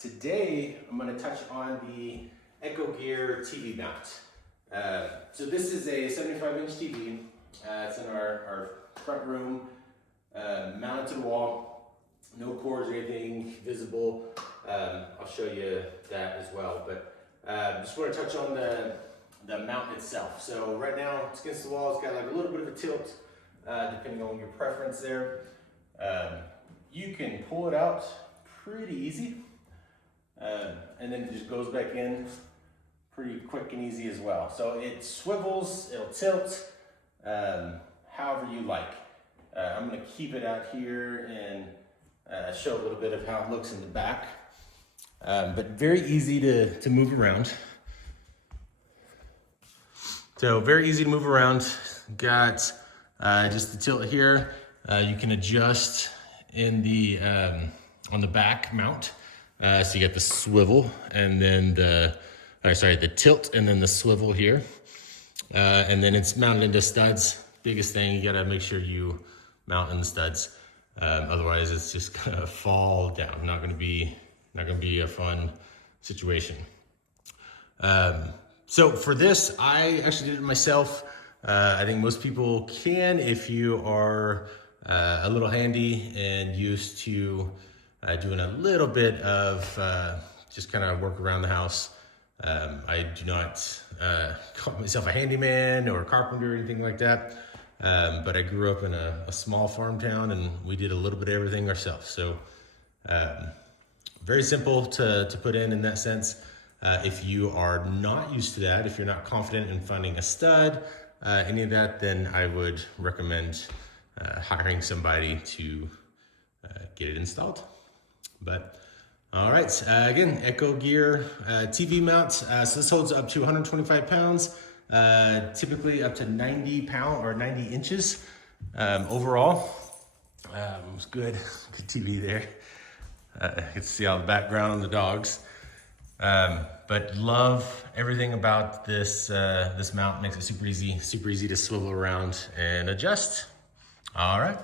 Today, I'm going to touch on the Echogear TV mount. So this is a 75-inch TV. It's in our front room, mounted to the wall, no cords or anything visible. I'll show you that as well, but just want to touch on the mount itself. So right now, it's against the wall. It's got like a little bit of a tilt, depending on your preference there. You can pull it out pretty easy. And then it just goes back in pretty quick and easy as well. So it swivels, it'll tilt, however you like. I'm gonna keep it out here and show a little bit of how it looks in the back. But very easy to move around. So very easy to move around. Got just the tilt here. You can adjust in the on the back mount. So you got the swivel and then the tilt and then the swivel here. And then it's mounted into studs. Biggest thing, you gotta make sure you mount in the studs. Otherwise it's just gonna fall down. Not gonna be a fun situation. So for this, I actually did it myself. I think most people can if you are a little handy and used to doing a little bit of just kind of work around the house. I do not call myself a handyman or a carpenter or anything like that, but I grew up in a small farm town and we did a little bit of everything ourselves. So very simple to put in that sense. If you are not used to that, if you're not confident in finding a stud, any of that, then I would recommend hiring somebody to get it installed. But all right, again, Echogear TV mount. So this holds up to 125 pounds, typically up to 90 inches overall. It's good TV there. You can see all the background on the dogs. But love everything about this this mount. Makes it super easy to swivel around and adjust. All right.